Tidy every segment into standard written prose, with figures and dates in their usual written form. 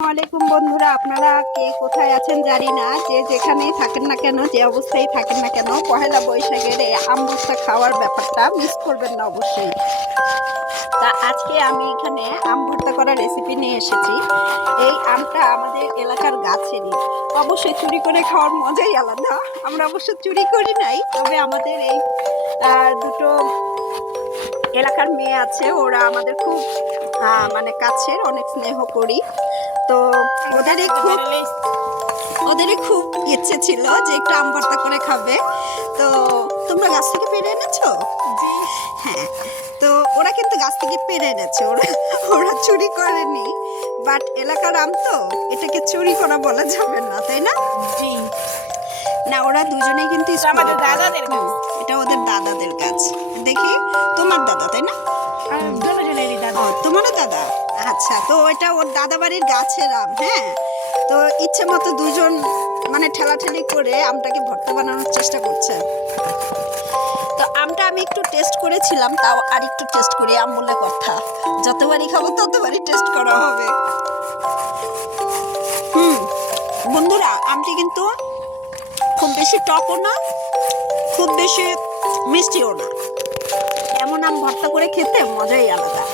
আসসালামাইকুম বন্ধুরা, আপনারা কে কোথায় আছেন জানি না, যে যেখানেই থাকেন না কেন, যে অবস্থায় থাকেন না কেন, পহেলা বৈশাখের এই আম ভর্তা খাওয়ার ব্যাপারটা মিস করবেন না অবশ্যই। তা আজকে আমি এখানে আম ভর্তা করার রেসিপি নিয়ে এসেছি। এই আমটা আমাদের এলাকার গাছেরই, অবশ্যই চুরি করে খাওয়ার মজাই আলাদা। আমরা অবশ্য চুরি করি নাই, তবে আমাদের এই দুটো এলাকার মেয়ে আছে, ওরা আমাদের খুব মানে কাছের, অনেক স্নেহ করি। তো ওদেরই খুব ইচ্ছে ছিল যে একটু আম ভর্তা করে খাবে। তো তোমরা গাছ থেকে পেরে এনেছো? হ্যাঁ, তো ওরা কিন্তু গাছ থেকে পেরে এনেছে, ওরা চুরি করেনি। বাট এলাকার আম তো, এটাকে চুরি করা বলা যাবে না, তাই না? না, ওরা দুজনেই কিন্তু এটা ওদের দাদাদের কাজ। দেখি তোমার দাদা, তাই না? তোমারও দাদা? আচ্ছা, তো এটা ওর দাদা বাড়ির গাছের আম। হ্যাঁ, তো ইচ্ছে মতো দুজন মানে ঠেলাঠেলি করে আমটাকে ভর্তা বানানোর চেষ্টা করছে। তো আমটা আমি একটু টেস্ট করেছিলাম, তাও আর একটু টেস্ট করি, আম বলে কথা, যতবারই খাবো ততবারই টেস্ট করা হবে। বন্ধুরা, আমটি কিন্তু খুব বেশি টকও না, খুব বেশি মিষ্টিও না। এমন আম ভর্তা করে খেতে মজাই আলাদা।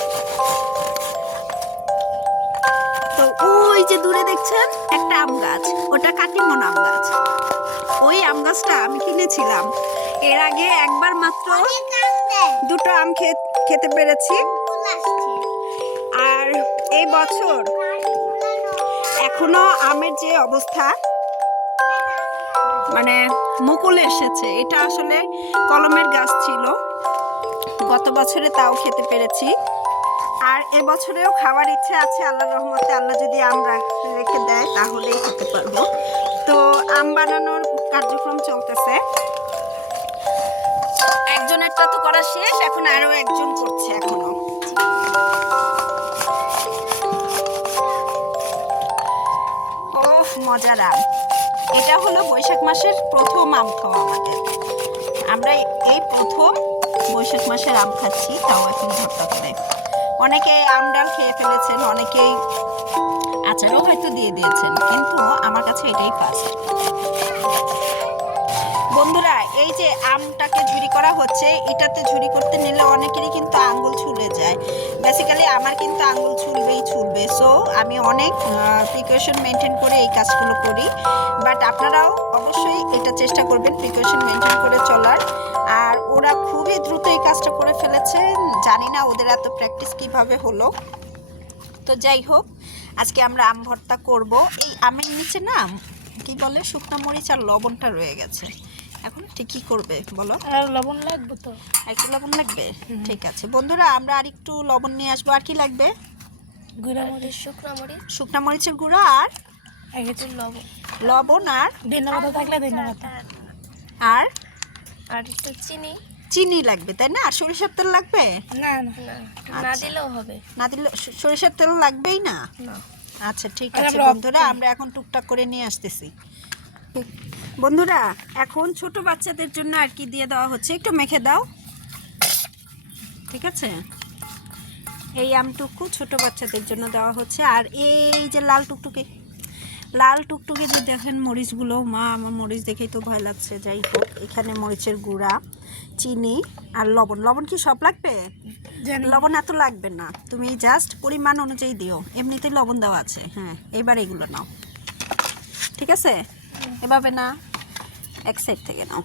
তো ওই যে দূরে দেখছেন একটা আম গাছ, ওটা কাটিমন আম গাছ। ওই আম গাছটা আমি কিনেছিলাম এর আগে একবার মাত্র, দুটো আম খেতে পেরেছি। আর এই বছর এখনো আমের যে অবস্থা, মানে মুকুল এসেছে। এটা আসলে কলমের গাছ ছিল গত বছরে, তাও খেতে পেরেছি। আর এবছরেও খাওয়ার ইচ্ছে আছে, আল্লাহর রহমতে। আল্লাহ যদি আম রেখে দেয় তাহলেই খেতে পারবো। তো আম বানানোর কার্যক্রম চলতেছে। একজনেরটা তো করা শেষ, এখন আরো একজন করছে এখনো। ও মজার আম। এটা হলো বৈশাখ মাসের প্রথম আম খাওয়া আমাদের। আমরা এই প্রথম বৈশাখ মাসের আম খাচ্ছি, তাও এখন ভর্তা করে। অনেকে আম ডাল খেয়ে ফেলেছেন, অনেকেই আচারও হয়তো দিয়ে দিয়েছেন, কিন্তু আমার কাছে এটাই ফার্স্ট। বন্ধুরা, এই যে আমটাকে ঝুরি করা হচ্ছে, এটাতে ঝুরি করতে নিলে অনেকেরই কিন্তু আঙ্গুল ছুলে যায়। বেসিক্যালি আমার কিন্তু আঙ্গুল ছুলবে। সো আমি অনেক প্রিকশন মেনটেন করে এই কাজগুলো করি। বাট আপনারাও অবশ্যই এটা চেষ্টা করবেন প্রিকশন মেনটেন করে চলার। আর ওরা খুবই দ্রুত এই কাজটা করে ফেলেছে, জানি না ওদের এত প্র্যাকটিস কিভাবে হলো। তো যাই হোক, আজকে আমরা আম ভর্তা করব। এই আমের নিচে না কি বলে, শুকনো মরিচ আর লবণটা রয়ে গেছে। এখন ঠিক কি করবে বলো? আর লবণ লাগবে তো? একটু লবণ লাগবে, ঠিক আছে বন্ধুরা, আমরা আর একটু লবণ নিয়ে আসবো। আর কি লাগবে? গুঁড়া মরিচ, শুকনো মরিচের গুঁড়া আর একটু লবণ আর ধন্যবাদ থাকলে ধন্যবাদ, আর একটু চিনি লাগবে, তাই না? আর সরিষার তেল লাগবে? না না দিলেও হবে। না দিলে সরিষার তেল লাগবেই না? আচ্ছা ঠিক আছে বন্ধুরা, আমরা এখন টুকটাক করে নিয়ে আসতেছি। বন্ধুরা, এখন ছোট বাচ্চাদের জন্য আর কি দিয়ে দেওয়া হচ্ছে, একটু মেখে দাও, ঠিক আছে? এই আমটুকু ছোট বাচ্চাদের জন্য দেওয়া হচ্ছে। আর এই যে লাল টুকটুকে যে দেখেন মরিচগুলো, মা আমার মরিচ দেখেই তো ভয় লাগছে। যাই হোক, এখানে মরিচের গুঁড়া, চিনি আর লবণ কি সব লাগবে? লবণ এত লাগবে না, তুমি জাস্ট পরিমাণ অনুযায়ী দিও, এমনিতেই লবণ দেওয়া আছে। হ্যাঁ, এবার এগুলো নাও, ঠিক আছে? এভাবে না, এক সাইড থেকে নাও,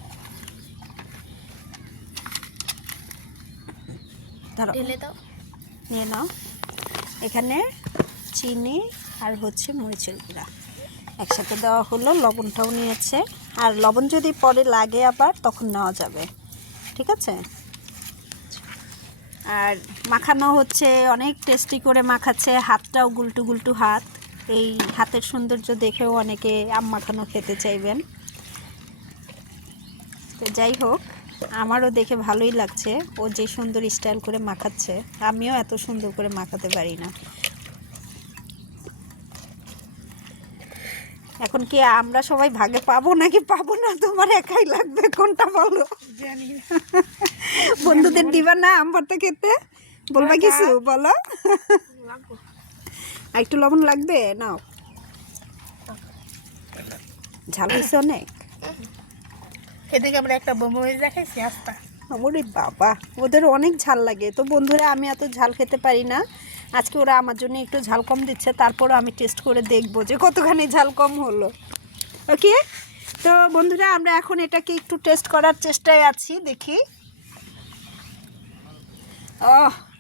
ধরো, নিয়ে নাও। এখানে চিনি আর হচ্ছে মরিচের গুঁড়া একসাথে দেওয়া হলো, লবণটাও নিয়েছে। আর লবণ যদি পরে লাগে আবার, তখন নেওয়া যাবে, ঠিক আছে? আর মাখানো হচ্ছে, অনেক টেস্টি করে মাখাচ্ছে, হাতটাও গুলটু হাত। এই হাতের সৌন্দর্য দেখেও অনেকে আম মাখানো খেতে চাইবেন। তো যাই হোক, আমারও দেখে ভালোই লাগছে, ও যে সুন্দর স্টাইল করে মাখাচ্ছে। আমিও এত সুন্দর করে মাখাতে পারি না। এখন কি আমরা সবাই ভাগে পাবো নাকি পাবো না, তোমার একাই লাগবে, কোনটা বলো? বন্ধুদের দিবা না আম ভর্তা খেতে? বলবা কিছু বলো? একটু লবণ লাগবে, নাও। ঝাল হয়েছে অনেক। এদিকে আমরা একটা বোম্বো দেখাইছি আস্তা। ওরে বাবা, ওদের অনেক ঝাল লাগে। তো বন্ধুরা, আমি এত ঝাল খেতে পারি না। আজকে ওরা আমার জন্য একটু ঝাল কম দিচ্ছে, তারপরও আমি টেস্ট করে দেখবো যে কতখানি ঝাল কম হলো। ওকে, তো বন্ধুরা আমরা এখন এটাকে একটু টেস্ট করার চেষ্টায় আছি, দেখি। ও,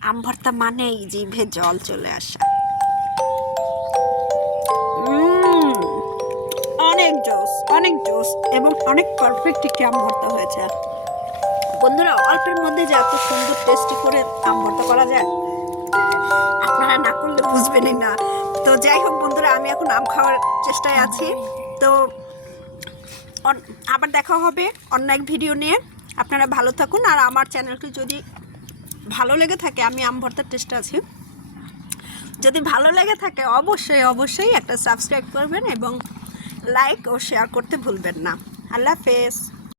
আম ভর্তা মানেই জিভে জল চলে আসা। অনেক জোস, অনেক জোস এবং অনেক পারফেক্ট একটি আম ভর্তা হয়েছে। বন্ধুরা, অল্পের মধ্যে যে এত সুন্দর টেস্টি করে আম ভর্তা করা যায়, আপনারা না করলে বুঝবেনই না। তো যাই হোক বন্ধুরা, আমি এখন আম খাওয়ার চেষ্টায় আছি। তো আবার দেখা হবে অন্য এক ভিডিও নিয়ে। আপনারা ভালো থাকুন, আর আমার চ্যানেলটি যদি ভালো লেগে থাকে, আমি আম ভর্তার টেস্টে আছি, যদি ভালো লেগে থাকে অবশ্যই অবশ্যই একটা সাবস্ক্রাইব করবেন এবং লাইক ও শেয়ার করতে ভুলবেন না। আল্লাহ হাফেজ।